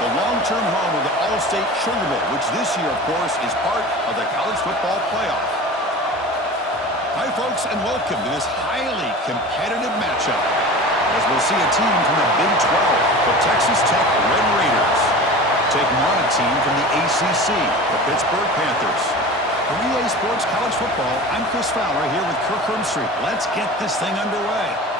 the long-term home of the All-State Sugar Bowl, which this year, of course, is part of the college football playoff. Hi, folks, and welcome to this highly competitive matchup, as we'll see a team from the Big 12, the Texas Tech Red Raiders, taking on a team from the ACC, the Pittsburgh Panthers. For EA Sports College Football, I'm Chris Fowler here with Kirk Hermstreet. Let's get this thing underway.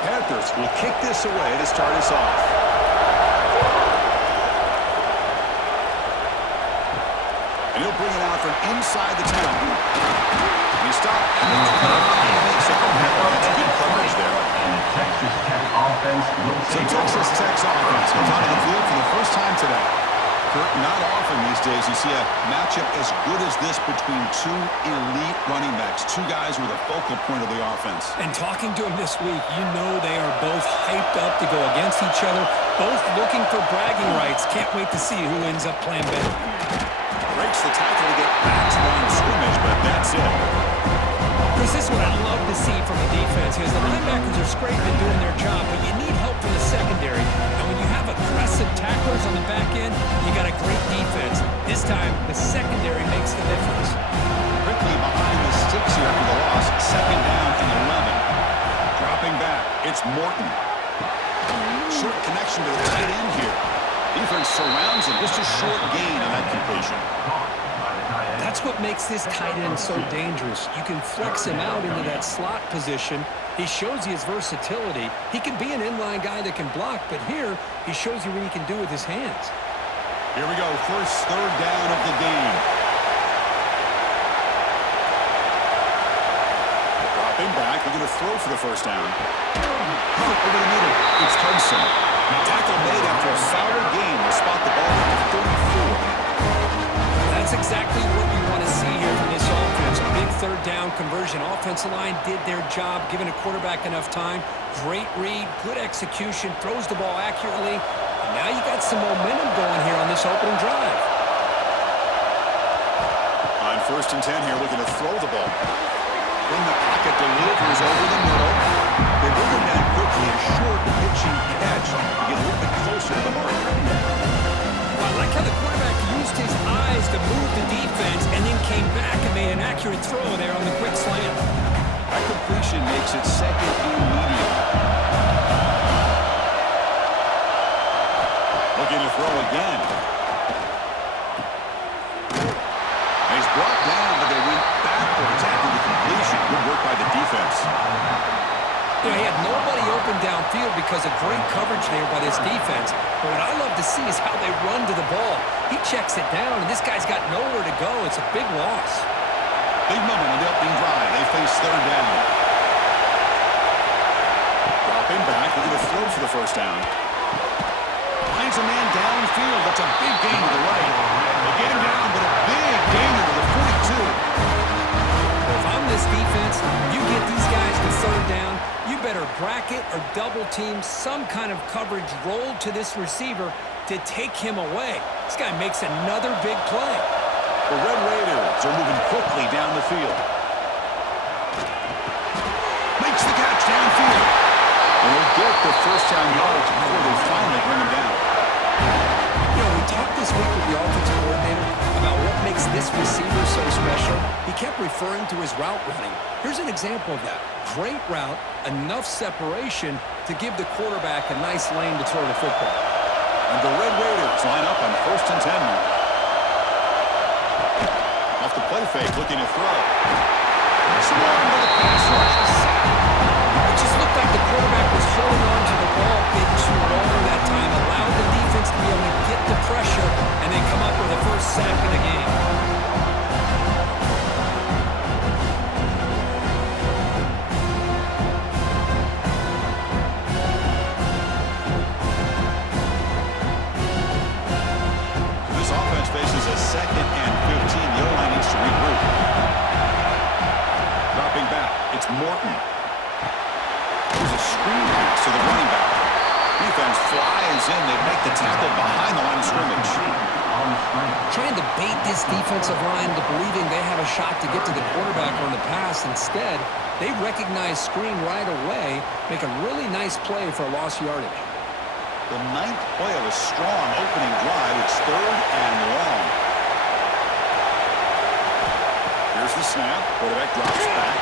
Panthers will kick this away to start us off. And he'll bring it out from inside the 10. And he stopped at the 20. That's good coverage there. So Texas Tech's offense comes out of the field for the first time today. Kurt, not often these days you see a matchup as good as this between two elite running backs, two guys who are the focal point of the offense. And talking to him this week, you know they are both hyped up to go against each other, both looking for bragging rights. Can't wait to see who ends up playing better. Breaks the tackle to get back to the line of scrimmage, but that's it. Chris, this is what I love to see from a defense is the linebackers are scraping doing their job, but you need help from the secondary. And when you have aggressive tacklers on the back end, you got a great defense. This time, the secondary makes the difference. Quickly behind the sticks here after the loss. Second down and 11. Dropping back, it's Morton. Short connection to the tight end here. Defense surrounds him. Just a short gain on that completion. That's what makes this tight end so dangerous. You can flex him out into that slot position. He shows you his versatility. He can be an inline guy that can block, but here he shows you what he can do with his hands. Here we go, first third down of the game. Dropping back, they're going to throw for the first down. Over the middle, it's Hudson. Tackle made after a solid gain. They spot the ball at the 34. That's exactly what you want to see here from this offense. A big third down conversion. Offensive line did their job, giving a quarterback enough time. Great read, good execution, throws the ball accurately. And now you got some momentum going here on this opening drive. On first and 10 here, looking to throw the ball. In the pocket, delivers over the middle. They bring him down quickly. A short pitching catch to get a little bit closer to the mark. I like how the quarterback used his eyes to move the defense and then came back and made an accurate throw there on the quick slant. That completion makes it second and medium. Looking to throw again. And he's brought down, but they went backwards after the completion. Good work by the defense. You know, he had nobody open downfield because of great coverage there by this defense. But what I love to see is how they run to the ball. He checks it down, and this guy's got nowhere to go. It's a big loss. Big moment on the opening drive. They face third down. Dropping back. They're going to throw for the first down. Finds a man downfield. That's a big gain to the right. They get him down, but a big gainer to the 42. If I'm this defense, you get these guys to third down, you better bracket or double team some kind of coverage rolled to this receiver to take him away. This guy makes another big play. The Red Raiders are moving quickly down the field. Makes the catch downfield. And they'll get the first down yards before they finally bring him down. You know, we talked this week with the offensive coordinator about what makes this receiver so special. He kept referring to his route running. Here's an example of that. Great route, enough separation to give the quarterback a nice lane to throw the football. And the Red Raiders line up on first and 10 now. Off the play fake, looking to throw. Swarmed by the pass rush. It just looked like the quarterback was holding on to the ball a bit too long that time, allowed the defense to be able to get the pressure, and then come up with a first sack of the game. to regroup. Dropping back, it's Morton. There's a screen pass to the running back. Defense flies in. They make the tackle behind the line of scrimmage. Trying to bait this defensive line to believing they have a shot to get to the quarterback on the pass. Instead, they recognize screen right away, make a really nice play for a lost yardage. The ninth play of a strong opening drive. It's 3rd and long. Here's the snap. Quarterback drops back.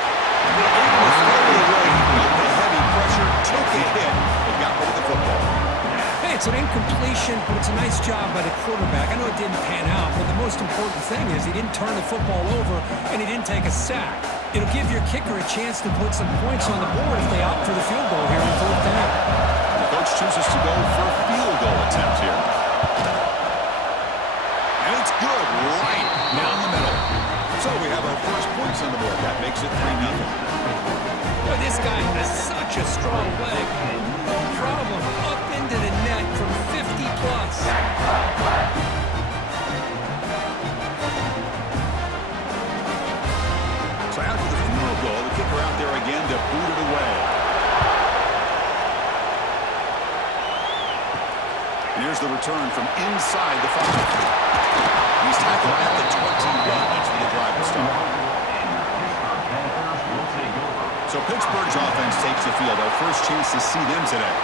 Able to throw it away. Felt the heavy pressure. Took a hit. But got rid of the football. Hey, it's an incompletion, but it's a nice job by the quarterback. I know it didn't pan out, but the most important thing is he didn't turn the football over and he didn't take a sack. It'll give your kicker a chance to put some points on the board if they opt for the field goal here on 4th down. The coach chooses to go for a field goal attempt here. And it's good right down the middle. So we have our first points on the board. That makes it 3-0. Boy, this guy has such a strong leg. No problem. Up into the net from 50+. So after the field goal, the kicker out there again to boot it away. And here's the return from inside the 5. He's tackled at the 21. That's where the drive will start. So Pittsburgh's offense takes the field. Our first chance to see them today.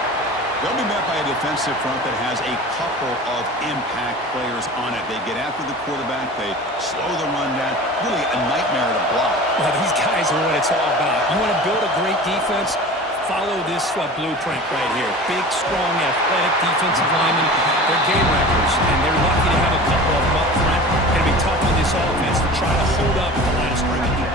They'll be met by a defensive front that has a couple of impact players on it. They get after the quarterback. They slow the run down. Really a nightmare to block. Well, these guys are what it's all about. You want to build a great defense? Follow this blueprint right here. Big, strong, athletic defensive linemen. They're game wreckers, and they're lucky to have a couple of them up front. Going to be tough on this offense to try to hold up at the line of scrimmage.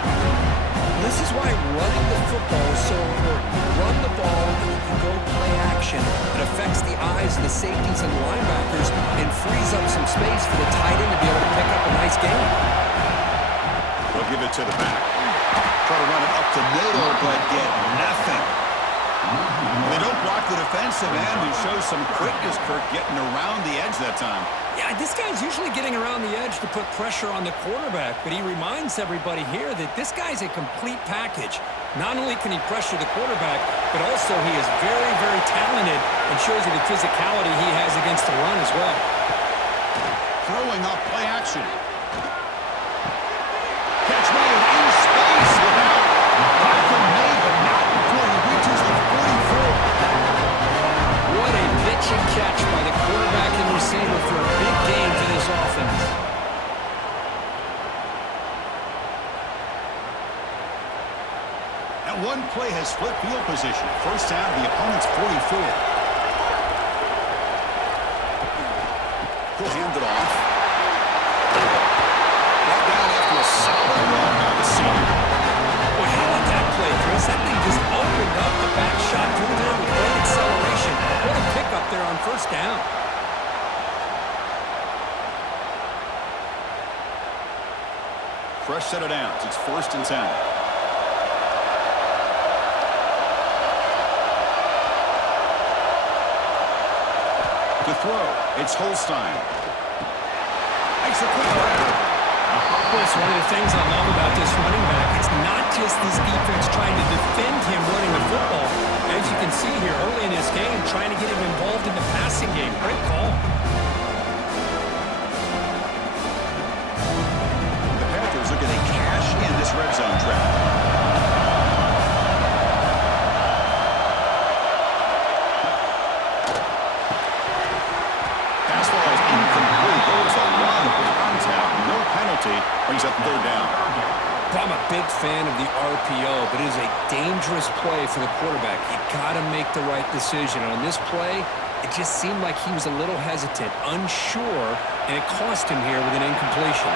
This is why running the football is so important. Run the ball, and you can go play action. It affects the eyes of the safeties and the linebackers and frees up some space for the tight end to be able to pick up a nice game. They'll give it to the back. Try to run it up the middle, but get nothing. They don't block the defensive end and show some quickness, Kirk, getting around the edge that time. Yeah, this guy's usually getting around the edge to put pressure on the quarterback, but he reminds everybody here that this guy's a complete package. Not only can he pressure the quarterback, but also he is very, very talented and shows you the physicality he has against the run as well. Throwing off play action. Catch made in space without tackle made, but not before he reaches the 44. What a pitch and catch by the quarterback and receiver for a big game for this offense. And one play has split field position. First down, the opponent's 44. He'll hand it off. Brought down after a solid run by the senior. Boy, how about that play, Chris? That thing just opened up the back shot through there with great acceleration. What a pickup there on first down. Fresh set of downs. It's 1st and 10. To throw, it's Holstein. Makes a quick grab. Boy, it's one of the things I love about this running back. It's not just this defense trying to defend him running the football. As you can see here early in this game, trying to get him involved in the passing game. Great call. The Panthers are going to cash in this red zone trap. Fastball is incomplete. There was a lot of contact. No penalty. Brings up 3rd down. I'm a big fan of the RPO, but it is a dangerous play for the quarterback. You got to make the right decision. On this play, it just seemed like he was a little hesitant, unsure, and it cost him here with an incompletion.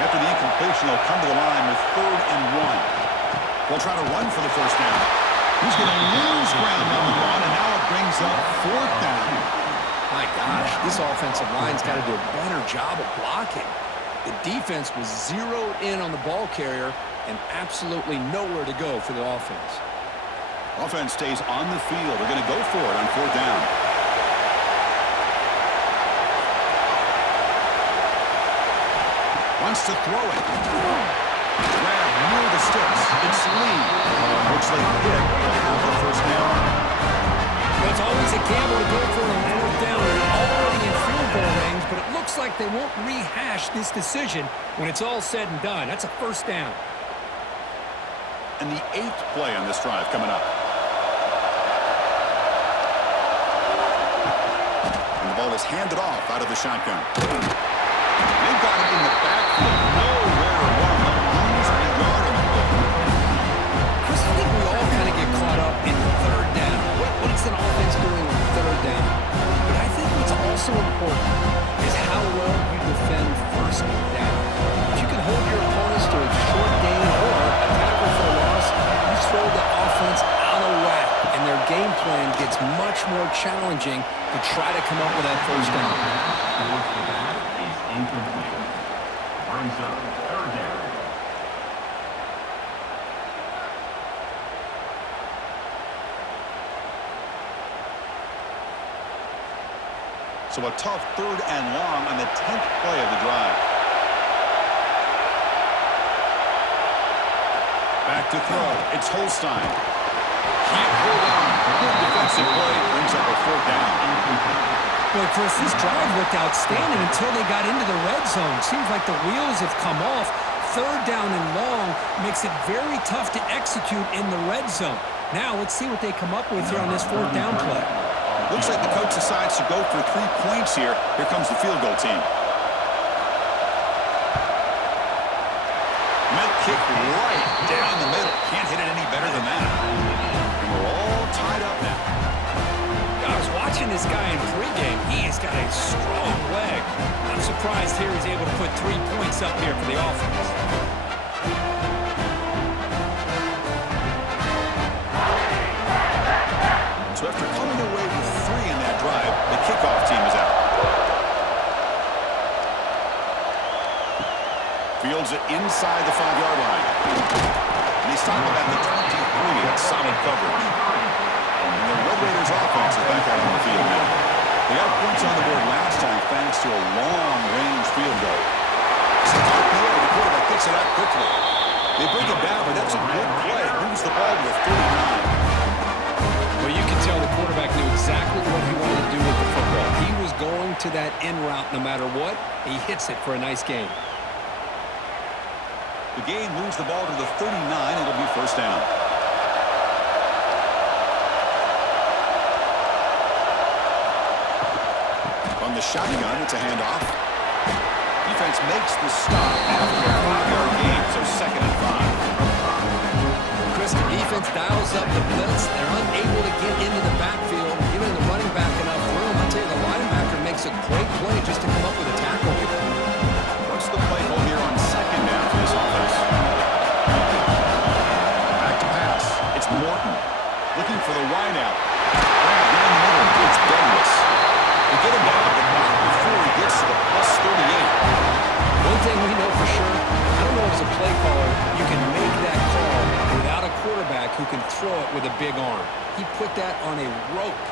After the incompletion, they'll come to the line with 3rd and 1. They'll try to run for the first down. He's going to lose ground on the run, and now it brings up 4th down. My gosh, this offensive line's got to do a better job of blocking. The defense was zeroed in on the ball carrier and absolutely nowhere to go for the offense. Offense stays on the field. They're going to go for it on 4th down. Wants to throw it. Grab near the sticks. It's Lee. Looks like Pitt will have the first down. Well, it's always a gamble to go for a fourth down. They're already in field goal range, but it looks like they won't rehash this decision when it's all said and done. That's a first down. And the 8th play on this drive coming up. And the ball is handed off out of the shotgun. They've got it in the backfield. Nowhere to run. Lose a yard on the play. Chris, I think we all kind of get caught up in third down. What is an offense doing on third down? But I think what's also important is how well you defend first down. If you can hold your opponents to a short gain or a tackle for a loss, you throw the offense out of whack, and their game plan gets much more challenging to try to come up with that first down. Incomplete. Brings up third down. So a tough 3rd and long on the 10th play of the drive. Back to throw. It's Holstein. Can't hold on. Good defensive play. Brings up a 4th down. Well, Chris, this drive looked outstanding until they got into the red zone. Seems like the wheels have come off. Third down and long makes it very tough to execute in the red zone. Now, let's see what they come up with here on this 4th down play. Looks like the coach decides to go for 3 points here. Here comes the field goal team. Mitt kick right down the middle. Can't hit it any better than that. And we're all tied up now. I was watching this guy in pregame. He has got a strong leg. I'm surprised here he's able to put 3 points up here for the offense. So after coming away with 3 in that drive, the kickoff team is out. Fields it inside the 5-yard line. And they stop it at the 23. That's solid coverage. And the Red Raiders offense is back out on the field now. They got points on the board last time thanks to a long-range field goal. It's a top play. The quarterback picks it up quickly. They bring it down, but that's a good play. Moves the ball to the 39. Well, you can tell the quarterback knew exactly what he wanted to do with the football. He was going to that in route no matter what. He hits it for a nice gain. The game moves the ball to the 39. It'll be first down. On the shotgun, it's a handoff. Defense makes the stop after a 5-yard gain, so 2nd and 5. Chris, the defense dials up the blitz. They're unable to get into the backfield, giving the running back enough room. I tell you, the linebacker makes a great play just to come up with a tackle here. What's the play call here on 2nd down for this offense? Back to pass. It's Morton looking for the wideout. Right down the middle. It's Douglas. They get him down, but not before he gets to the plus 38. One thing we know for sure, I don't know as a play caller, you can make that call without a quarterback who can throw it with a big arm. He put that on a rope.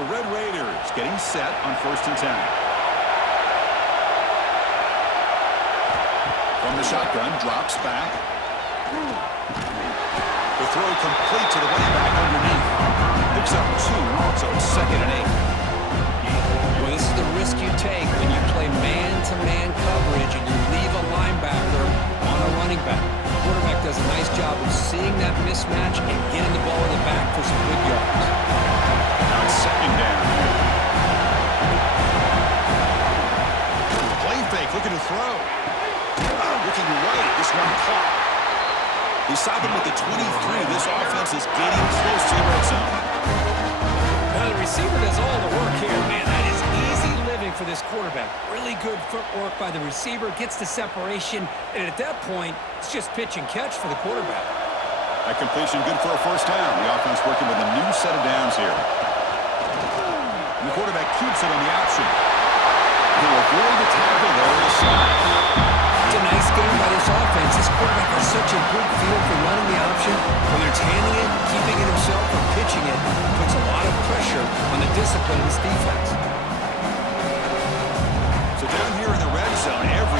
The Red Raiders getting set on 1st and 10. From the shotgun, drops back. The throw complete to the running back underneath. Picks up 2, so it's 2nd and 8. Well, this is the risk you take when you play man-to-man coverage and you leave a linebacker on a running back. The quarterback does a nice job of seeing that mismatch and getting the ball in the back for some good yards. Now it's 2nd down here. Play fake, looking to throw. Looking right, this one caught. They stop him with the 23. This offense is getting close to the red zone. Now the receiver does all the work here. Man, that is easy living for this quarterback. Really good footwork by the receiver, gets the separation, and at that point, it's just pitch and catch for the quarterback. That completion good for a first down. The offense working with a new set of downs here. And the quarterback keeps it on the option. He'll avoid the tackle there on the slide. It's a nice game by this offense. This quarterback has such a good feel for running the option. Whether it's handing it, keeping it himself, or pitching it, puts a lot of pressure on the discipline of this defense. So down here in the red zone, every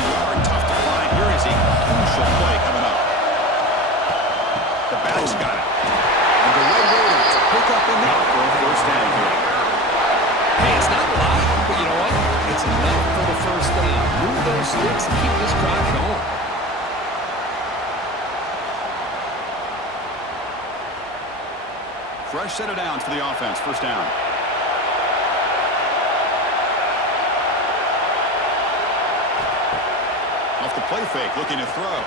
move those sticks and keep this drive going. Fresh set of downs for the offense. First down. Off the play fake, looking to throw.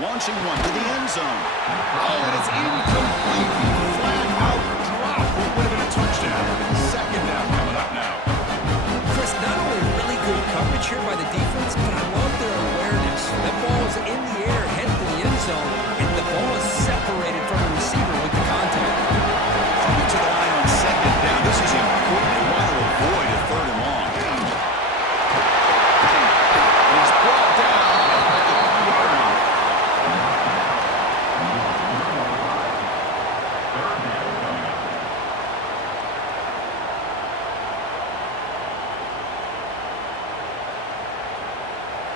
Launching one to the end zone. Oh, and it's incomplete. Flat out drop. It would have been a touchdown. Second down coming up now. Chris, not only really good coverage here by the defense, but I love their awareness. That ball is in the air, headed to the end zone, and the ball is separated from the receiver with the contact. Coming to the line on second down. This is important. They want to avoid a third and long. And he's brought down at the 3-yard line.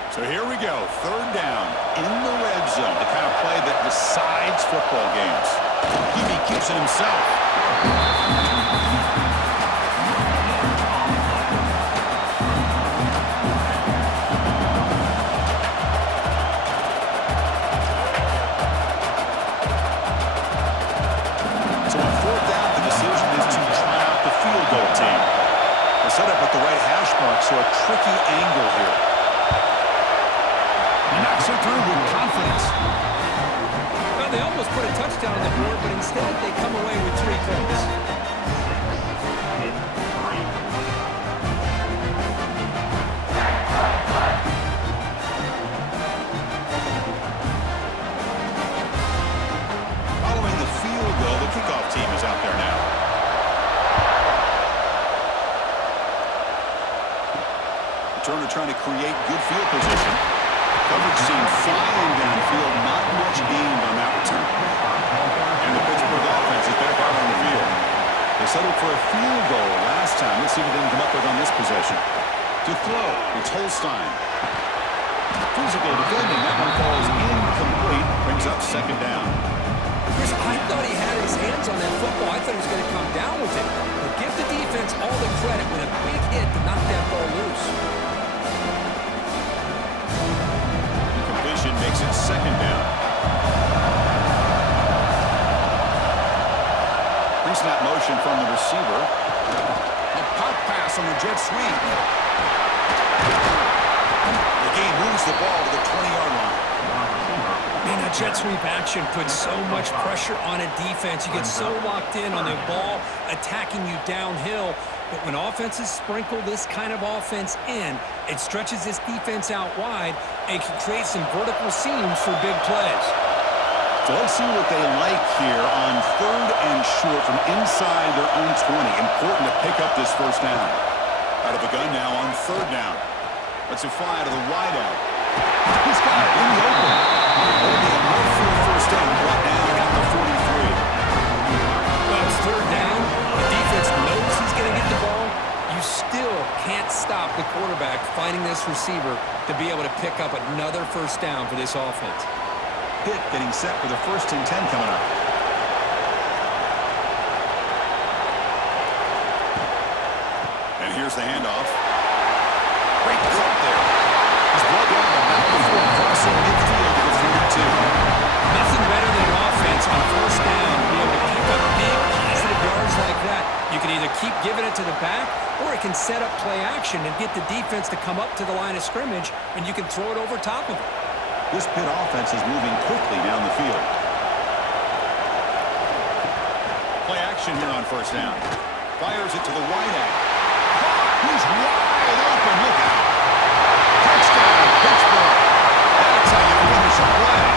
So here we go, third down in the red zone, the kind of play that decides football games. He keeps it himself. So on fourth down, the decision is to try out the field goal team. They set up at the right hash mark, so a tricky angle here. Knocks it through with confidence. Well, they almost put a touchdown on the board, but instead they come away with 3 points. Following the field goal, the kickoff team is out there now. Returner trying to create good field position. Coverage seemed flying downfield, not much gained on that return. And the Pittsburgh offense is back out on the field. They settled for a field goal last time. Let's see what they can come up with on this possession. To throw, it's Holstein. Physical defending, that one falls incomplete. Brings up second down. Chris, I thought he had his hands on that football. I thought he was going to come down with it. But give the defense all the credit with a big hit to knock that ball loose. Makes it second down. Pre-snap motion from the receiver. A pop pass on the jet sweep. The game moves the ball to the 20-yard line. Man, that jet sweep action puts so much pressure on a defense. You get so locked in on the ball attacking you downhill. But when offenses sprinkle this kind of offense in, it stretches this defense out wide and can create some vertical seams for big plays. So let's see what they like here on third and short from inside their own 20. Important to pick up this first down. Out of the gun now on third down. Let's it fly to the wideout. He's got it in the open. That'll be enough for a first down. Brought down at the 43. Well, it's third down. The defense knows he's going to get the ball. You still can't stop the quarterback finding this receiver to be able to pick up another first down for this offense. Pitt getting set for the 1st and 10 coming up. And here's the handoff. Great cut there. He's brought down about before crossing midfield to the 42. Nothing better than an offense on first down to be able to pick up big positive yards like that. You can either keep giving it to the back, or it can set up play action and get the defense to come up to the line of scrimmage, and you can throw it over top of it. This Pitt offense is moving quickly down the field. Play action here on first down. Fires it to the wideout. He's wide open. Look out. Touchdown, Pittsburgh. That's how you finish a play.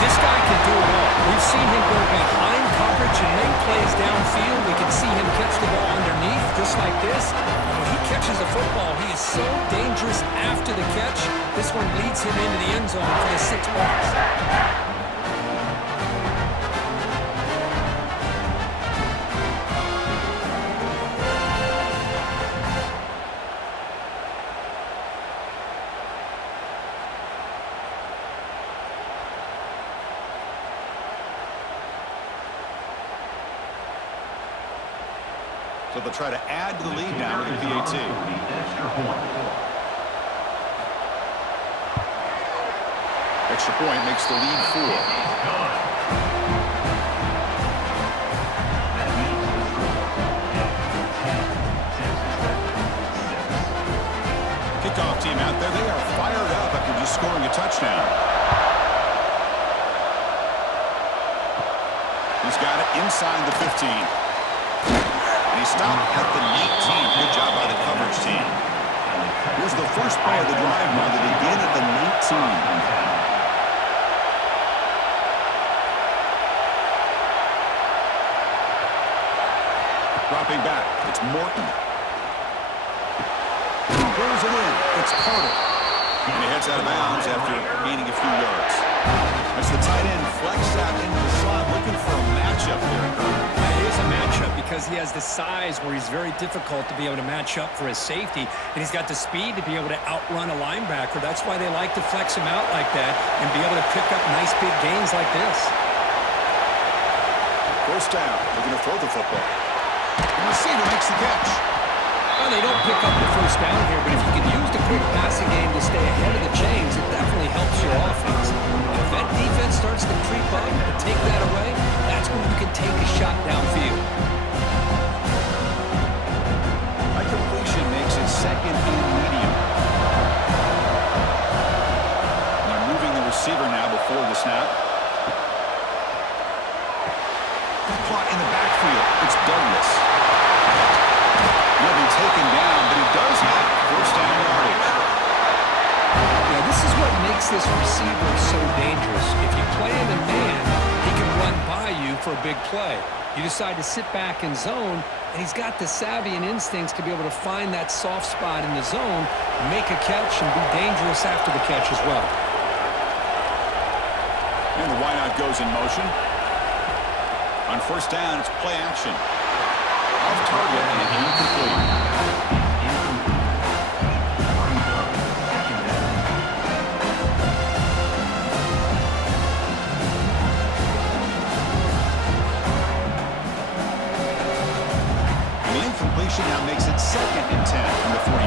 This guy can do it all. We've seen him go behind coverage and make plays downfield. We can see him catch the ball underneath just like this. When he catches the football, he is so dangerous after the catch. This one leads him into the end zone for the 6 points. So they'll try to add to the lead now with the PAT. Extra point. Extra point makes the lead 4. Kickoff team out there. They are fired up after just scoring a touchdown. He's got it inside the 15. And he stopped at the 19. Good job by the coverage team. Here's the first play of the drive now. They begin at the 19. Dropping back, it's Morton. Throws it in, it's Carter. And he heads out of bounds after gaining a few yards. As the tight end flexed out into the slot, looking for a matchup there. It is a matchup because he has the size where he's very difficult to be able to match up for his safety, and he's got the speed to be able to outrun a linebacker. That's why they like to flex him out like that and be able to pick up nice big gains like this. First down, they're going to throw the football. The receiver makes the catch. Well, they don't pick up the first down here, but if you can use the quick passing game to stay ahead of the chains, it definitely helps your offense. And if that defense starts to creep up and take that away, that's when you can take a shot downfield. High completion makes it second and medium. They're moving the receiver now before the snap. Caught in the backfield. It's Douglas. He'll be taken down, but he does have first down yardage. Yeah, this is what makes this receiver so dangerous. If you play him in man, he can run by you for a big play. You decide to sit back in zone, and he's got the savvy and instincts to be able to find that soft spot in the zone, make a catch, and be dangerous after the catch as well. And the wideout goes in motion. On first down, it's play action. Off target and incomplete. And the incompletion now makes it second and 10 from the 49.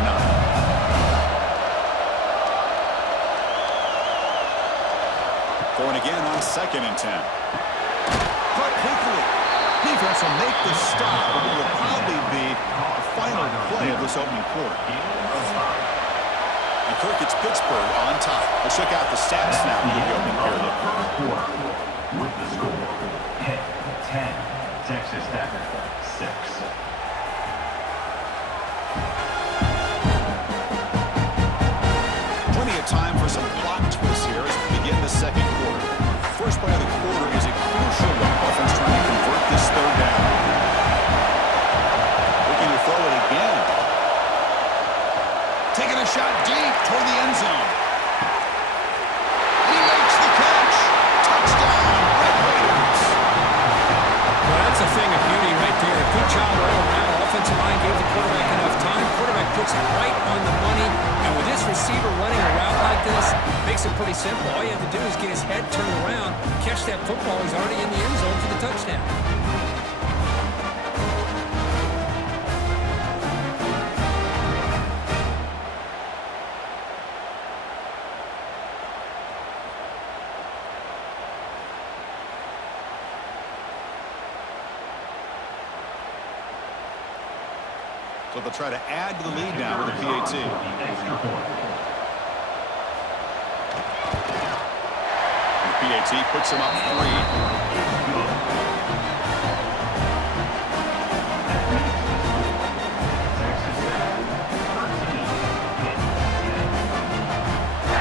Going again on second and 10. Cut quickly. Defense will make the stop, but it will probably be the final play of this opening quarter. And Kirk, it's Pittsburgh on top. Let's check out the stats now for the opening period. With the score, Pitt 10, Texas Tech 6. Plenty of time for some plot twists here as we begin the second quarter. First play of the quarter is a crucial one. Offense trying to convert this third down. Looking to throw it again. Taking a shot deep toward the end zone. He makes the catch. Touchdown, Red Raiders. Well, that's a thing of beauty right there. Good job all around. Offensive line gave the quarterback enough time. Quarterback puts it right on the money. And with this receiver running a route like this, makes it pretty simple. All you have to do is get his head turned around, catch that football. He's already in the end zone for the touchdown. So they'll try to add to the lead now with a PAT. Extra point. PAT puts him up 3.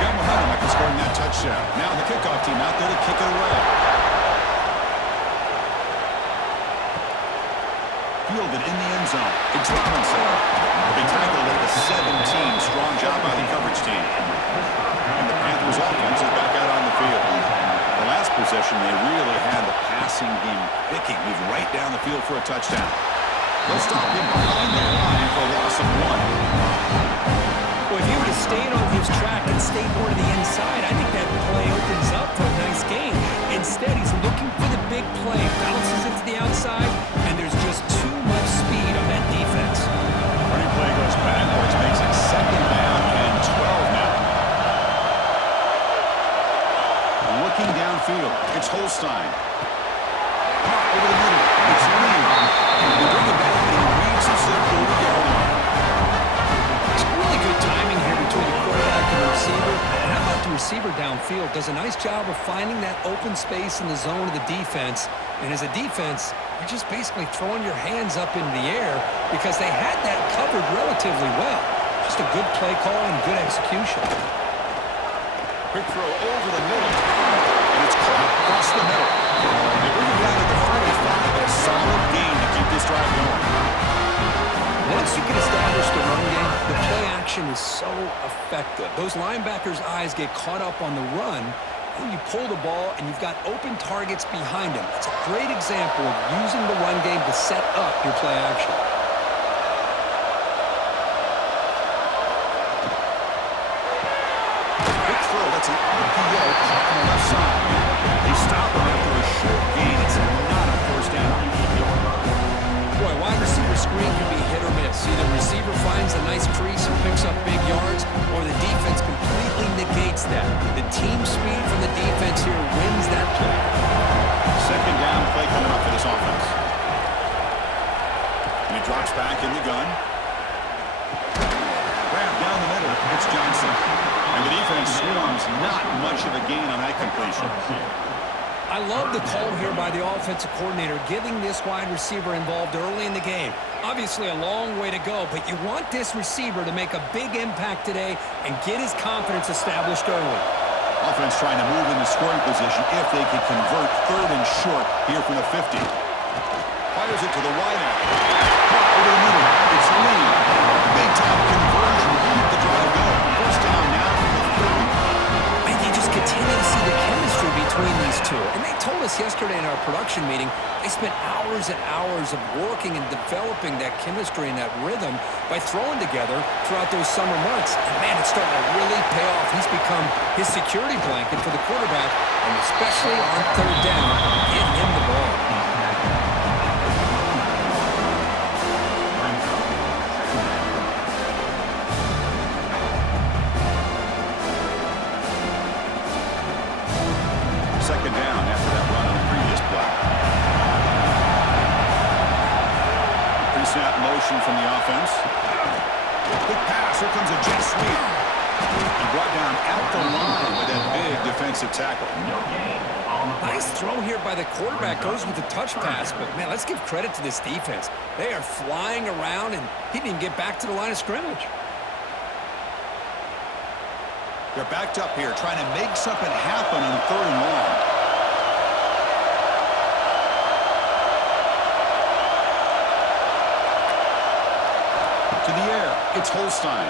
Got momentum after scoring that touchdown. Now the kickoff team out there to kick it away. Fielded in the end zone. It's Robinson. The big tackle at the 17. Strong job by the coverage team. And the Panthers offense is back out on the field. The last possession, they really had the passing game picking. Moved right down the field for a touchdown. They'll stop him behind the line for a loss of 1. Well, if he would have stayed on his track and stayed more to the inside, I think that play opens up for a nice gain. Instead, he's looking for the big play. Bounces it to the outside, and there's just too much speed on that defense. Holstein. Caught over the middle. It's Lee. They bring it back, and he reaches the 40-yard line. It's really good timing here between the quarterback and the receiver. And how about the receiver downfield? Does a nice job of finding that open space in the zone of the defense. And as a defense, you're just basically throwing your hands up in the air because they had that covered relatively well. Just a good play call and good execution. Quick throw over the middle. And it's caught across the middle. They bring it down to the 45. A solid gain to keep this drive going. Once you can establish the run game, the play action is so effective. Those linebackers' eyes get caught up on the run. When you pull the ball and you've got open targets behind him. It's a great example of using the run game to set up your play action. Big throw. That's an RPO caught on the left side. They stop him after a short gain. It's not a first down. Boy, wide receiver screen can be hit or miss. Either receiver finds a nice crease and picks up big yards, or the defense completely negates that. The team speed from the defense here wins that play. Second down play coming up for this offense. And he drops back in the gun. Grab down the middle. It's Johnson. And the defense swarms. Not much of a gain on that completion. I love the call here by the offensive coordinator, getting this wide receiver involved early in the game. Obviously a long way to go, but you want this receiver to make a big impact today and get his confidence established early. Offense trying to move into scoring position if they can convert third and short here from the 50. Fires it to the wide out. Caught over the middle. It's Lee. Big time conversion to keep the drive going. First down now from the 30. And you just continue to see the chemistry between these two. And they told us yesterday in our production meeting, they spent hours and hours of working and developing that chemistry and that rhythm by throwing together throughout those summer months. And man, it's starting to really pay off. He's become his security blanket for the quarterback, and especially on third down, get him the ball. Second down after that run on the previous play. Pre-snap motion from the offense. Quick pass. Here comes a jet sweep. And brought down at the line with that big defensive tackle. Nice throw here by the quarterback. Goes with the touch pass. But, man, let's give credit to this defense. They are flying around, and he didn't even get back to the line of scrimmage. They're backed up here, trying to make something happen on third and long. To the air, it's Holstein.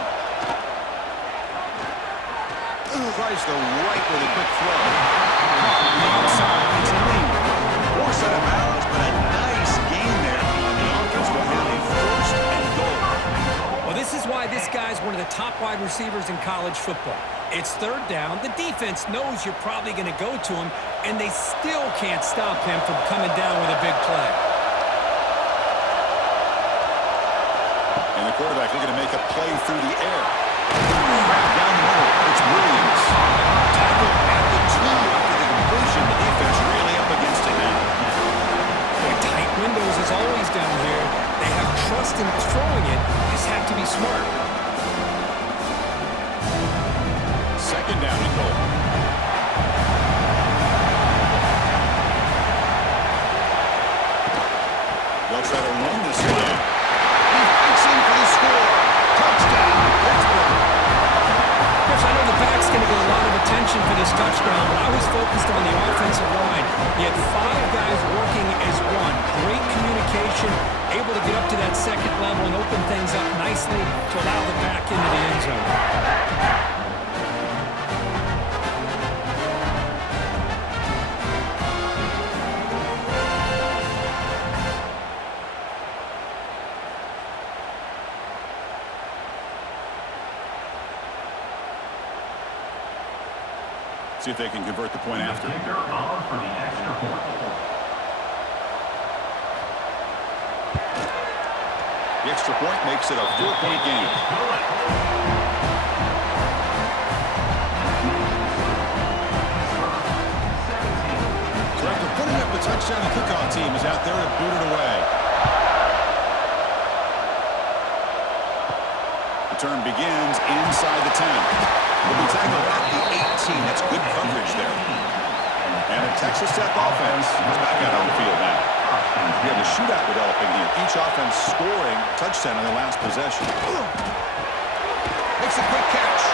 Tries the right with a quick throw. Caught on the outside, it's Lee. Force out of bounds, but a nice gain there. And the offense will have a first and goal. Well, this is why this guy's one of the top wide receivers in college football. It's third down. The defense knows you're probably going to go to him, and they still can't stop him from coming down with a big play. And the quarterback looking to make a play through the air. Down the middle, it's Williams. Tackled at the 2 after the completion. The defense really up against it now. They're tight windows as always down here. They have trust in throwing it. Just have to be smart. Second down and goal. They'll try to run this one. He fights in for the score. Touchdown, Pittsburgh. Of course, I know the back's going to get a lot of attention for this touchdown, but I was focused on the offensive line. He had 5 guys working as one. Great communication, able to get up to that second level and open things up nicely to allow the back into the end zone. See if they can convert the point after. Kicker on for the extra point. The extra point makes it a 4-point game. So after touchdown, the kickoff team is out there to boot it away. The turn begins inside the 10. Will be tackled at the 18. That's good coverage there. And the Texas Tech offense is back out on the field now. We have a shootout developing here. Each offense scoring a touchdown in their last possession. Makes a quick catch.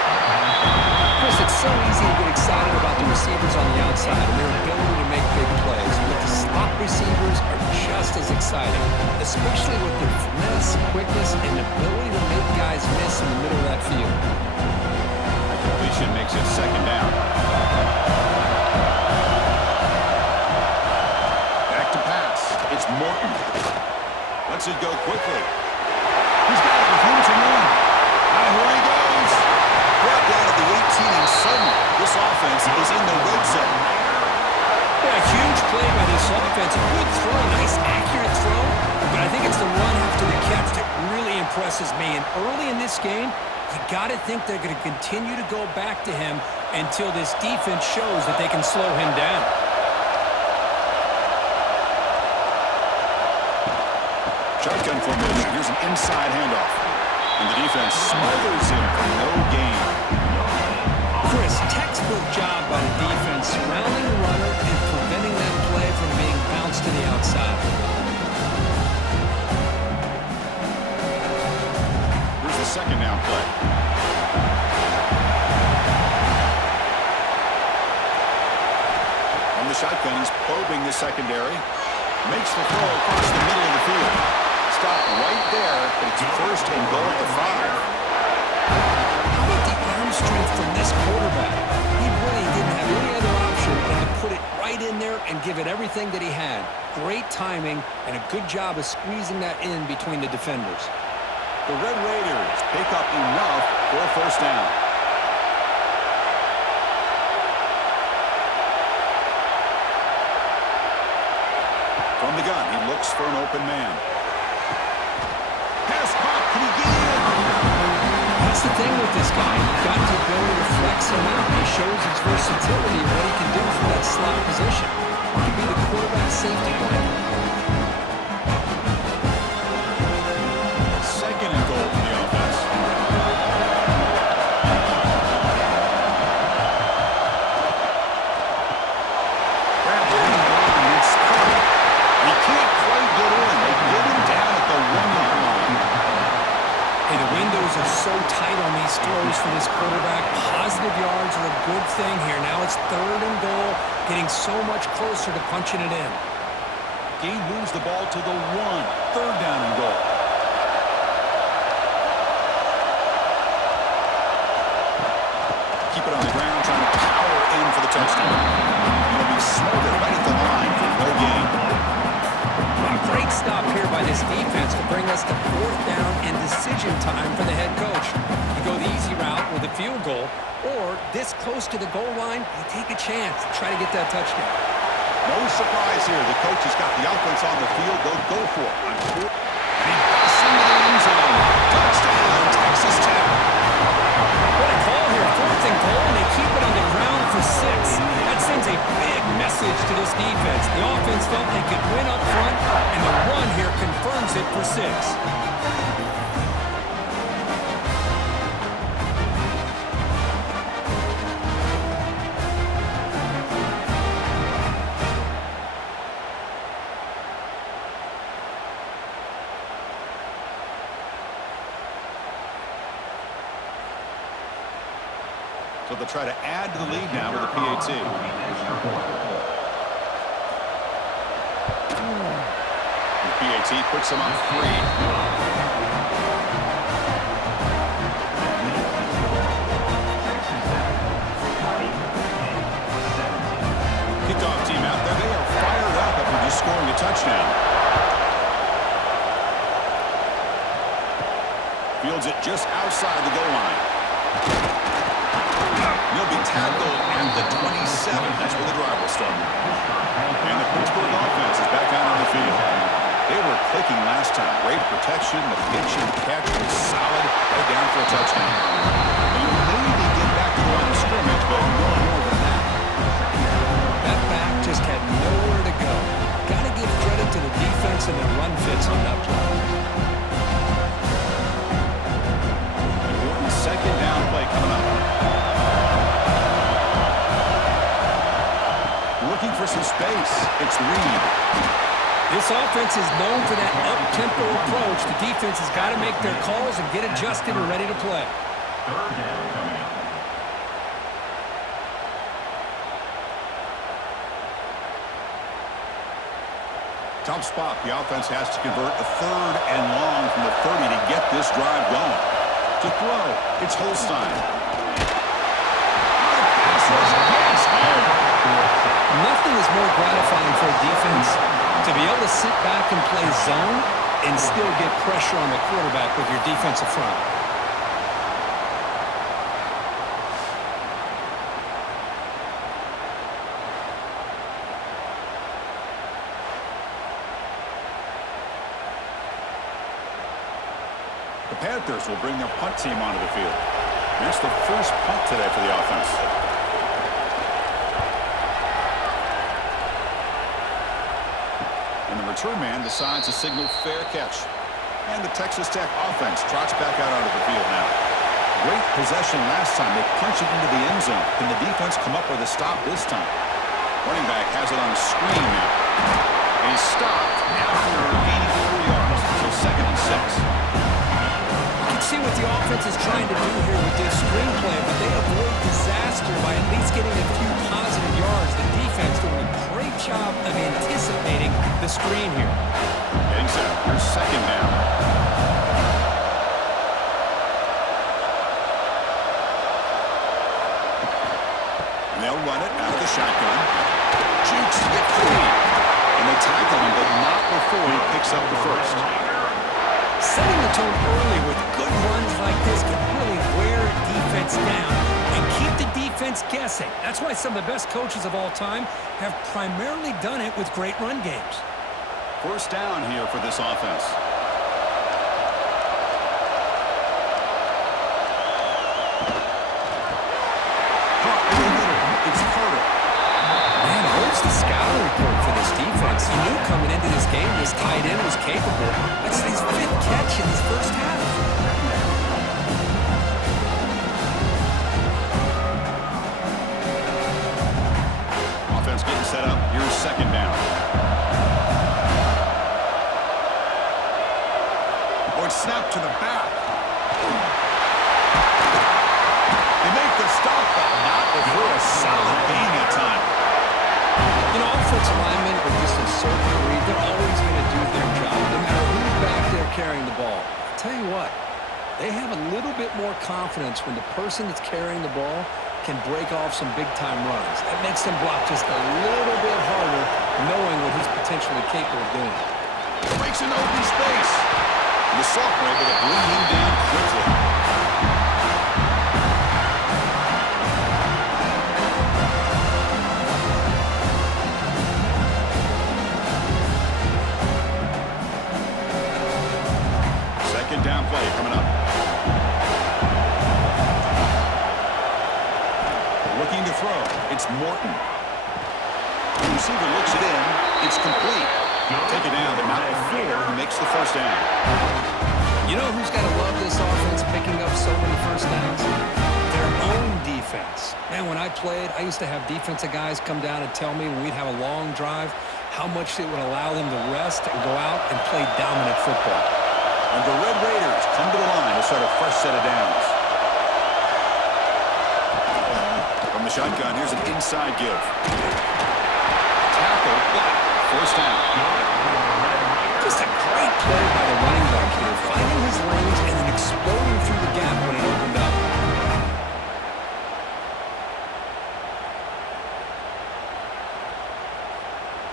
Chris, it's so easy to get excited about the receivers on the outside and their ability to make big plays. But the slot receivers are just as exciting, especially with their finesse, quickness, and ability to make guys miss in the middle of that field. The completion makes it second down. Back to pass. It's Morton. Lets it go quickly. He's got it with room to run. Here he goes. Brought down at the 18, and suddenly this offense is in the red zone. Yeah, a huge play by this offense. A good throw, a nice accurate throw, but I think it's the run after the catch that really impresses me. And early in this game, you got to think they're going to continue to go back to him until this defense shows that they can slow him down. Shotgun formation. Here's an inside handoff. And the defense smothers him for no gain. Chris, textbook job by the defense surrounding the runner and preventing that play from being bounced to the outside. Here's the second down play. On the shotgun, he's probing the secondary. Makes the throw across the middle of the field. Stop right there, but it's first and goal at the 5. How about the arm strength from this quarterback? He really didn't have any other option than to put it right in there and give it everything that he had. Great timing and a good job of squeezing that in between the defenders. The Red Raiders pick up enough for a first down. From the gun, he looks for an open man. Pass caught. Can he get in? That's the thing with this guy. You've got the ability to flex him out. He shows his versatility and what he can do from that slot position. He can be the quarterback safety blanket. Second and goal for the offense. He can't quite get in. They get him down at the 1-yard line. Hey, the windows are so tight on these throws for this quarterback. Positive yards are a good thing here. Now it's third and goal, getting so much closer to punching it in. Gain moves the ball to the 1. Third down and goal. Keep it on the ground, trying to power in for the touchdown. He'll be smothered right at the line for no gain. A great stop here by this defense to bring us to fourth down and decision time for the head coach. You go the easy route with a field goal, or this close to the goal line, you take a chance to try to get that touchdown. No surprise here. The coach has got the offense on the field. They'll go for it. And he busts into the end zone. Touchdown, Texas Tech. What a call here. Fourth and goal, and they keep it on the ground for 6. That sends a big message to this defense. The offense felt they could win up front, and the run here confirms it for 6. So they'll try to add to the lead now with a PAT. The PAT puts them on 3. Kickoff team out there. They are fired up after just scoring a touchdown. Fields it just outside the goal line. He'll be tackled at the 27. That's where the drive will start. And the Pittsburgh offense is back out on the field. They were clicking last time. Great protection. The pitch and catch was solid. Right down for a touchdown. They maybe get back to the line of scrimmage, but no more than that. That back just had nowhere to go. and their run fits on that play. Important second down play coming up. Looking for some space. It's Reed. This offense is known for that up-tempo approach. The defense has got to make their calls and get adjusted and ready to play. Third down coming up. Tough spot. The offense has to convert a third and long from the 30 to get this drive going. To throw, it's Holstein. Nothing is more gratifying for a defense to be able to sit back and play zone and still get pressure on the quarterback with your defensive front. The Panthers will bring their punt team onto the field. It's the first punt today for the offense. And the return man decides to signal fair catch. And the Texas Tech offense trots back out onto the field now. Great possession last time. They punch it into the end zone. Can the defense come up with a stop this time? Running back has it on a screen now. He's stopped after gaining 4 yards. So 2nd and 6. See what the offense is trying to do here with this screenplay, but they avoid disaster by at least getting a few positive yards. The defense doing a great job of anticipating the screen here. Getting set. Here's 2nd down. And they'll run it out of the shotgun. Jukes to get free. And they tackle him, but not before he picks up the first. Setting the tone early with good runs like this can really wear a defense down and keep the defense guessing. That's why some of the best coaches of all time have primarily done it with great run games. First down here for this offense. Caught in the middle. It's Carter. Man, where's the scouting report for this defense? You knew coming into this game this tight end was capable. That's his 5th catch in his first half. Offense getting set up. Here's 2nd down. Oh, it's snapped to the back. They make the stop, but not before a solid gain that time. You know, offensive linemen are just a certain breed. They're always going to do their job, no matter who's back there carrying the ball. I'll tell you what, they have a little bit more confidence when the person that's carrying the ball can break off some big-time runs. That makes them block just a little bit harder, knowing what he's potentially capable of doing. Breaks an open space. And the sophomore able to bring him down quickly. Second down play coming up. Looking to throw. It's Morton. The receiver looks it in. It's complete. Take it down, but not before he makes the first down. You know who's got to love this offense picking up so many first downs? Their own defense. Man, when I played, I used to have defensive guys come down and tell me when we'd have a long drive how much it would allow them to rest and go out and play dominant football. And the Red Raiders come to the line to start a fresh set of downs. From the shotgun, here's an inside give. Tackle, but first down. Just a great play by the running back here, finding his lanes and then exploding through the gap when it opened up.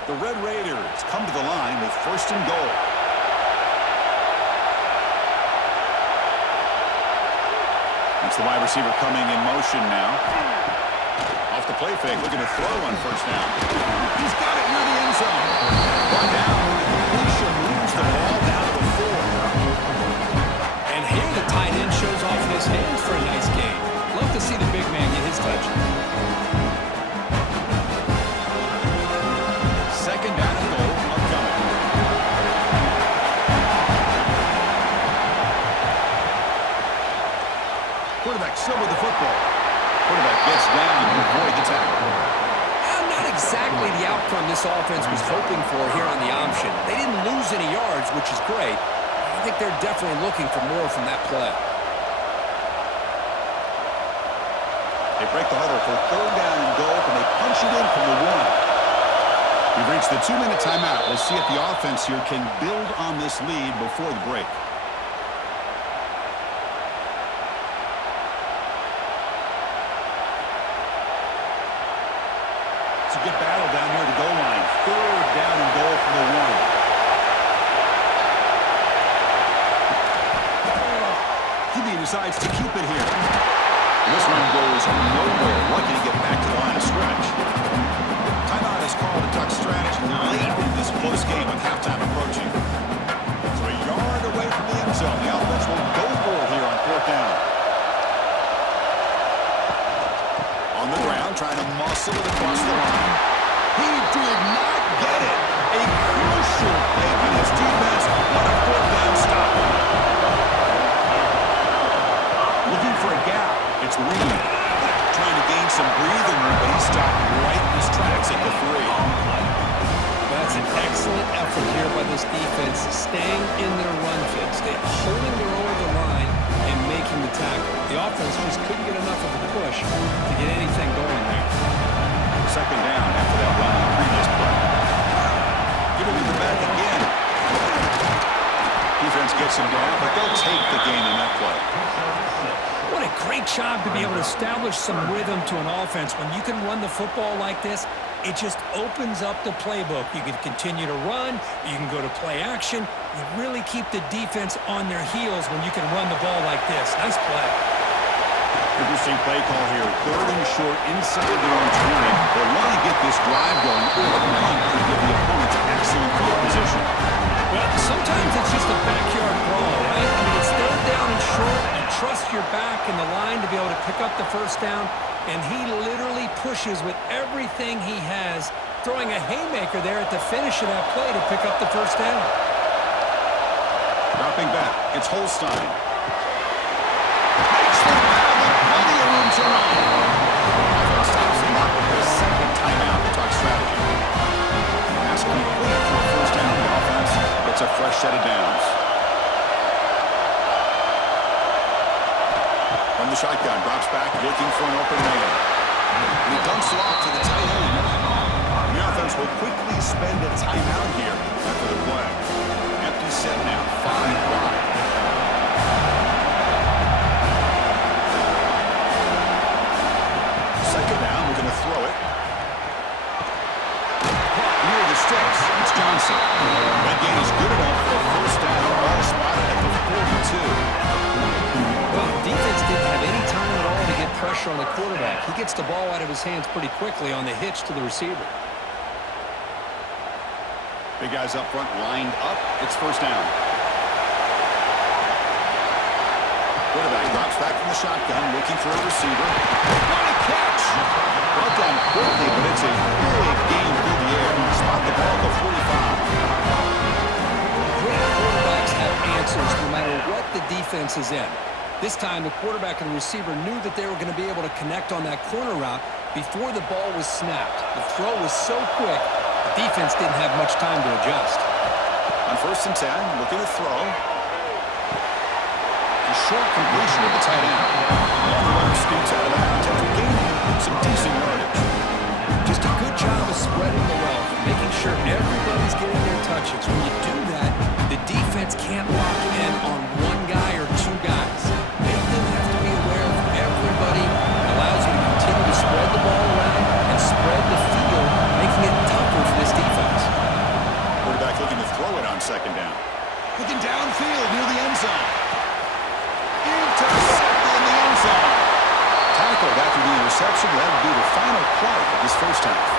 The Red Raiders come to the line with 1st and goal. It's the wide receiver coming in motion now. Off the play fake, looking to throw on first down. He's got it near the end zone. Brought down with the completion, moves the ball down to the 4. And here the tight end shows off his hands for a nice game. Love to see the big man get his touches. Second down and goal upcoming. Quarterback still with the football. Quarterback gets down to avoid the tackle. Not exactly the outcome this offense was hoping for here on the option. They didn't lose any yards, which is great. I think they're definitely looking for more from that play. They break the huddle for third down and goal, and they punch it in from the 1. We've reached the 2-minute timeout. We'll see if the offense here can build on this lead before the break. It's a good battle down near the goal line. Third down and goal from the 1. QB decides to keep it here. This one goes nowhere. Lucky to get back to the line of scrimmage. Timeout is called to duck strategy late in this close game with halftime approaching. So a yard away from the end zone. The offense will go for it here on fourth down. On the ground, trying to muscle it across the line. He did not get it. A crucial play by his defense on a fourth down stop. Looking for a gap. It's Reed trying to gain some breathing room, but he stopped right in his tracks at the 3. That's an excellent effort here by this defense, staying in their run fix. They're holding their own at the line and making the tackle. The offense just couldn't get enough of a push to get anything going there. Second down after that run on the previous play. Giving him the back again. Defense gets him down, but they'll take the gain in that play. What a great job to be able to establish some rhythm to an offense. When you can run the football like this, it just opens up the playbook. You can continue to run. You can go to play action. You really keep the defense on their heels when you can run the ball like this. Nice play. Interesting play call here. Third and short inside their own 20. They want to get this drive going, or the punt could give the opponent excellent field position. Well, sometimes it's just a backyard brawl, right? I mean, it's third down and short. You trust your back in the line to be able to pick up the first down, and he literally pushes with everything he has, throwing a haymaker there at the finish of that play to pick up the first down. Dropping back, it's Holstein. Makes the grab with plenty of room to run. Offense stops him up with their second timeout to talk strategy. Pass complete for a first down. The offense gets a fresh set of downs. From the shotgun, drops back, looking for an open man. And he dumps it off to the tight end. The offense will quickly spend a timeout here after the play. Empty set now, 5 wide. Second down, we're going to throw it. Caught near the sticks. It's Johnson. That gain is good enough for a first down. Ball spotted at the 42. Well, defense didn't have any time at all to get pressure on the quarterback. He gets the ball out of his hands pretty quickly on the hitch to the receiver. Big guys up front lined up. It's first down. Quarterback drops back from the shotgun, looking for a receiver. What a catch! Brought down quickly, but it's a big gain through the air. Spot the ball at the 45. Great quarterbacks have answers no matter what the defense is in. This time, the quarterback and the receiver knew that they were going to be able to connect on that corner route before the ball was snapped. The throw was so quick, the defense didn't have much time to adjust. On first and 10, looking to throw. A short completion of the tight end. And the runner scoots out of bounds after gaining some decent yardage. Just a good job of spreading the wealth, making sure everybody's getting their touches. When you do that, the defense can't lock in on one guy or two guys. Make them have to be aware of everybody. It allows you to continue to spread the ball around and spread the field, making it tougher for this defense. Quarterback looking to throw it on second down. Looking downfield near the end zone. Intercepted in the end zone. Tackled after the interception. That would be the final play of this first half.